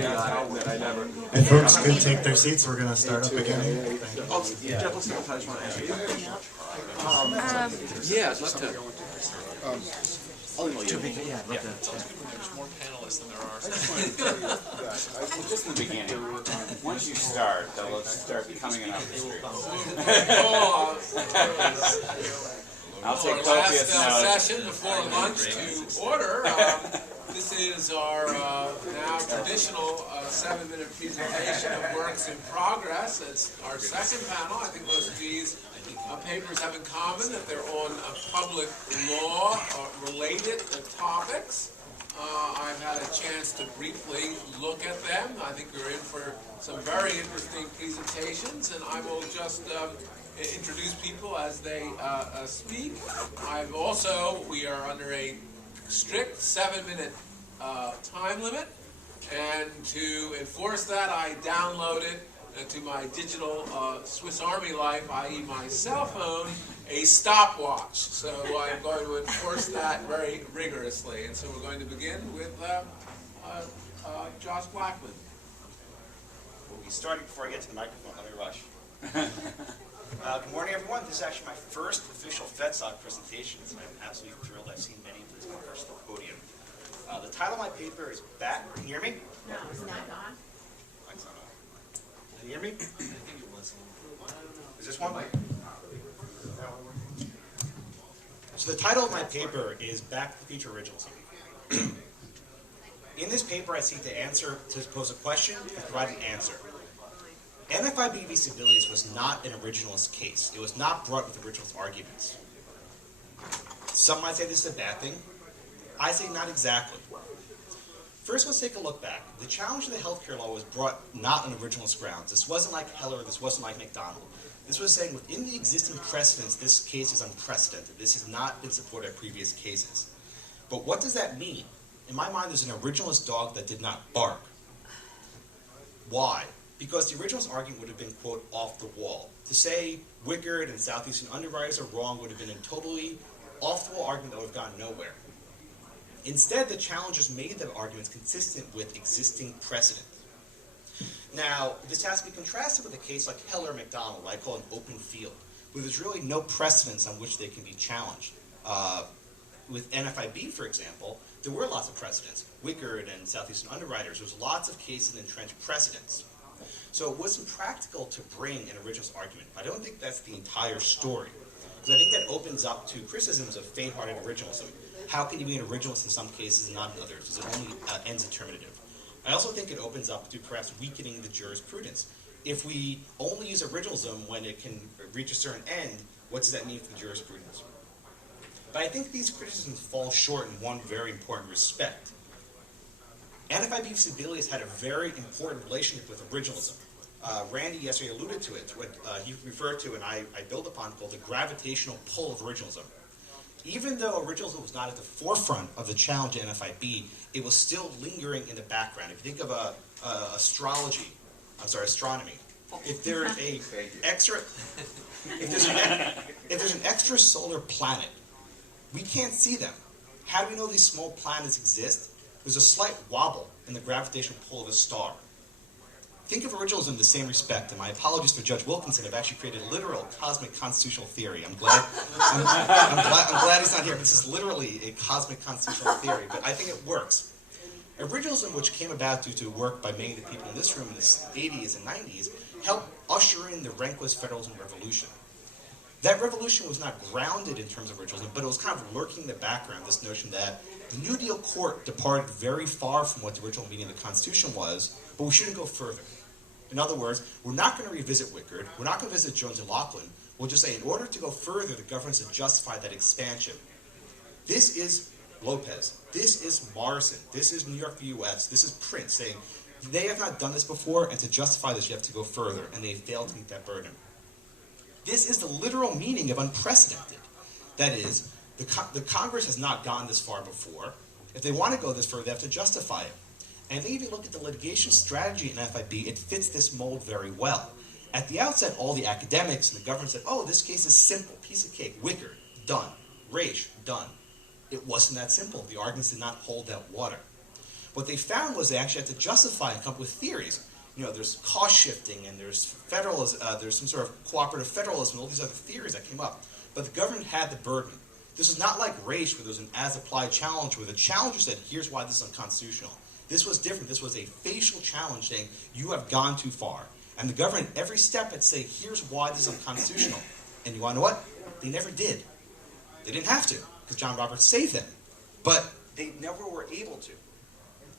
If folks could take their seats, we're going to start up again. Jeff, let's see if I just want to answer you. Yeah, I'd love to. There's more panelists than there are. Just in the beginning. Once you start, they'll start coming in off the street. I'll take copious Last notes. session before lunch to order. This is our now traditional 7-minute presentation of works in progress. It's our second panel. I think most of these papers have in common that they're on public law related topics. I've had a chance to briefly look at them. I think we're in for some very interesting presentations, and I will just introduce people as they speak. We are under a strict 7-minute time limit, and to enforce that, I downloaded to my digital Swiss Army life, i.e. my cell phone, a stopwatch. So I'm going to enforce that very rigorously. And so we're going to begin with Josh Blackman. We'll be starting before I get to the microphone. Let me rush. Good morning, everyone. This is actually my first official FedSoc presentation, and I'm absolutely thrilled. I've seen many of these on my personal podium. The title of my paper is Back. Can you hear me? No, it's not on. Mic's not on. Can you hear me? I think it was. Is this one? So the title of my paper is Back to the Future Originalism. In this paper, I seek to pose a question and provide an answer. NFIB v. Sebelius was not an originalist case. It was not brought with originalist arguments. Some might say this is a bad thing. I say not exactly. First, let's take a look back. The challenge of the healthcare law was brought not on originalist grounds. This wasn't like Heller, this wasn't like McDonald. This was saying within the existing precedents, this case is unprecedented. This has not been supported by previous cases. But what does that mean? In my mind, there's an originalist dog that did not bark. Why? Because the originalist argument would have been, quote, off the wall. To say Wickard and Southeastern underwriters are wrong would have been a totally off-the-wall argument that would have gone nowhere. Instead, the challengers made the arguments consistent with existing precedent. Now, this has to be contrasted with a case like Heller McDonald, what I call an open field, where there's really no precedents on which they can be challenged. With NFIB, for example, there were lots of precedents. Wickard and Southeastern underwriters, there was lots of cases and entrenched precedents. So it wasn't practical to bring an originalist argument. I don't think that's the entire story, because I think that opens up to criticisms of faint-hearted originalism. How can you be an originalist in some cases and not in others? Is it only ends determinative? I also think it opens up to perhaps weakening the jurisprudence. If we only use originalism when it can reach a certain end, what does that mean for the jurisprudence? But I think these criticisms fall short in one very important respect. NFIB v. Sebelius had a very important relationship with originalism. Randy yesterday alluded to it, what he referred to and I build upon, called the gravitational pull of originalism. Even though originalism was not at the forefront of the challenge to NFIB, it was still lingering in the background. If you think of astronomy, if there's an extrasolar planet, we can't see them. How do we know these small planets exist? There's a slight wobble in the gravitational pull of a star. Think of originalism in the same respect, and my apologies for Judge Wilkinson. I've actually created a literal cosmic constitutional theory. I'm glad he's not here. This is literally a cosmic constitutional theory, but I think it works. Originalism, which came about due to work by many of the people in this room in the 80s and 90s, helped usher in the Rehnquist federalism revolution. That revolution was not grounded in terms of originalism, but it was kind of lurking in the background, this notion that the New Deal court departed very far from what the original meaning of the Constitution was, but we shouldn't go further. In other words, we're not going to revisit Wickard, we're not going to visit Jones and Laughlin, we'll just say in order to go further, the government should justify that expansion. This is Lopez, this is Morrison, this is New York v. US, this is Prince saying, they have not done this before, and to justify this you have to go further, and they failed to meet that burden. This is the literal meaning of unprecedented. That is, the Congress has not gone this far before. If they want to go this far, they have to justify it. And I think if you look at the litigation strategy in FIB, it fits this mold very well. At the outset, all the academics and the government said, oh, this case is simple, piece of cake, Wickard, done, Raich, done. It wasn't that simple. The arguments did not hold that water. What they found was they actually had to justify and come up with theories. You know, there's cost shifting, and there's federalism, there's some sort of cooperative federalism, and all these other theories that came up. But the government had the burden. This is not like race, where there was an as-applied challenge, where the challenger said, here's why this is unconstitutional. This was different. This was a facial challenge saying, you have gone too far. And the government, every step, had to say, here's why this is unconstitutional. And you want to know what? They never did. They didn't have to, because John Roberts saved them. But they never were able to.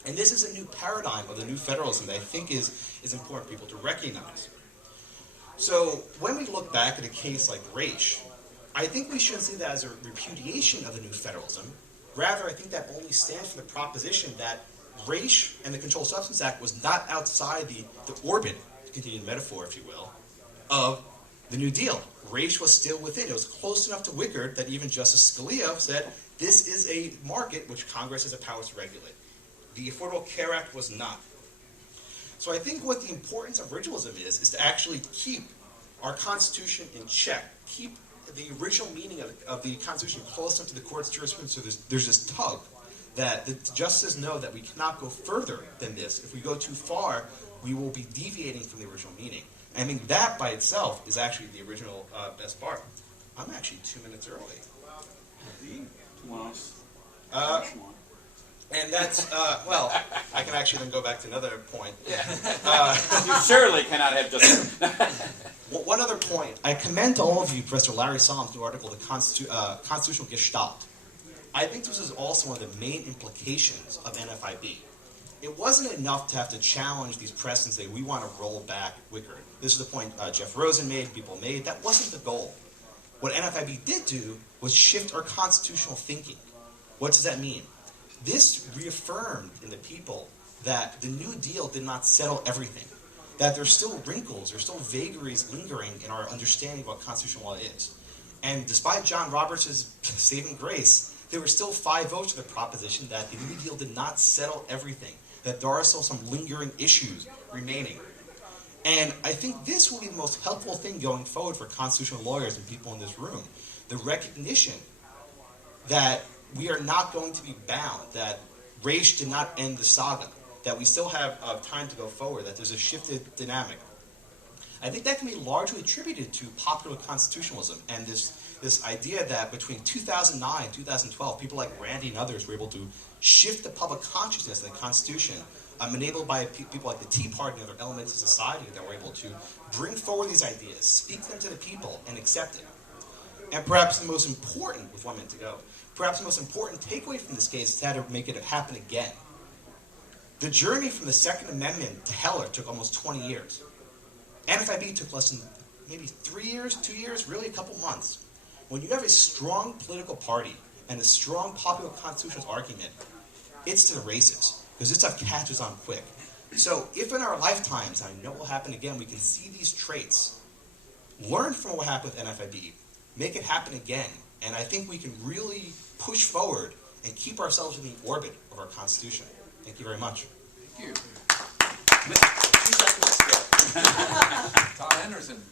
And this is a new paradigm of the new federalism that I think is important for people to recognize. So when we look back at a case like Raich, I think we shouldn't see that as a repudiation of the new federalism. Rather, I think that only stands for the proposition that Raich and the Controlled Substance Act was not outside the orbit, to continue the metaphor, if you will, of the New Deal. Raich was still within. It was close enough to Wickard that even Justice Scalia said, this is a market which Congress has the power to regulate. The Affordable Care Act was not. So I think what the importance of originalism is to actually keep our Constitution in check, keep the original meaning of the Constitution close enough to the court's jurisprudence, so there's this tug that the justices know that we cannot go further than this. If we go too far, we will be deviating from the original meaning. And I think that by itself is actually the original best part. I'm actually 2 minutes early. And that's, well, I can actually then go back to another point. You surely cannot have just... One other point. I commend to all of you Professor Larry Solom's new article, The Constitutional Gestalt. I think this is also one of the main implications of NFIB. It wasn't enough to have to challenge these precedents that we want to roll back Wickard. This is the point Jeff Rosen made, people made. That wasn't the goal. What NFIB did do was shift our constitutional thinking. What does that mean? This reaffirmed in the people that the New Deal did not settle everything, that there's still wrinkles, there's still vagaries lingering in our understanding of what constitutional law is. And despite John Roberts' saving grace, there were still 5 votes for the proposition that the New Deal did not settle everything, that there are still some lingering issues remaining. And I think this will be the most helpful thing going forward for constitutional lawyers and people in this room, the recognition that we are not going to be bound, that Raich did not end the saga, that we still have time to go forward, that there's a shifted dynamic. I think that can be largely attributed to popular constitutionalism and this idea that between 2009 and 2012, people like Randy and others were able to shift the public consciousness of the Constitution, enabled by people like the Tea Party and other elements of society that were able to bring forward these ideas, speak them to the people, and accept it. And perhaps the most important, with 1 minute to go, perhaps the most important takeaway from this case is how to make it happen again. The journey from the Second Amendment to Heller took almost 20 years. NFIB took less than maybe 3 years, 2 years, really a couple months. When you have a strong political party and a strong popular constitutional argument, it's to the races, because this stuff catches on quick. So if in our lifetimes, and I know it will happen again, we can see these traits, learn from what happened with NFIB, make it happen again, and I think we can really push forward and keep ourselves in the orbit of our Constitution. Thank you very much. Thank you. Todd Henderson.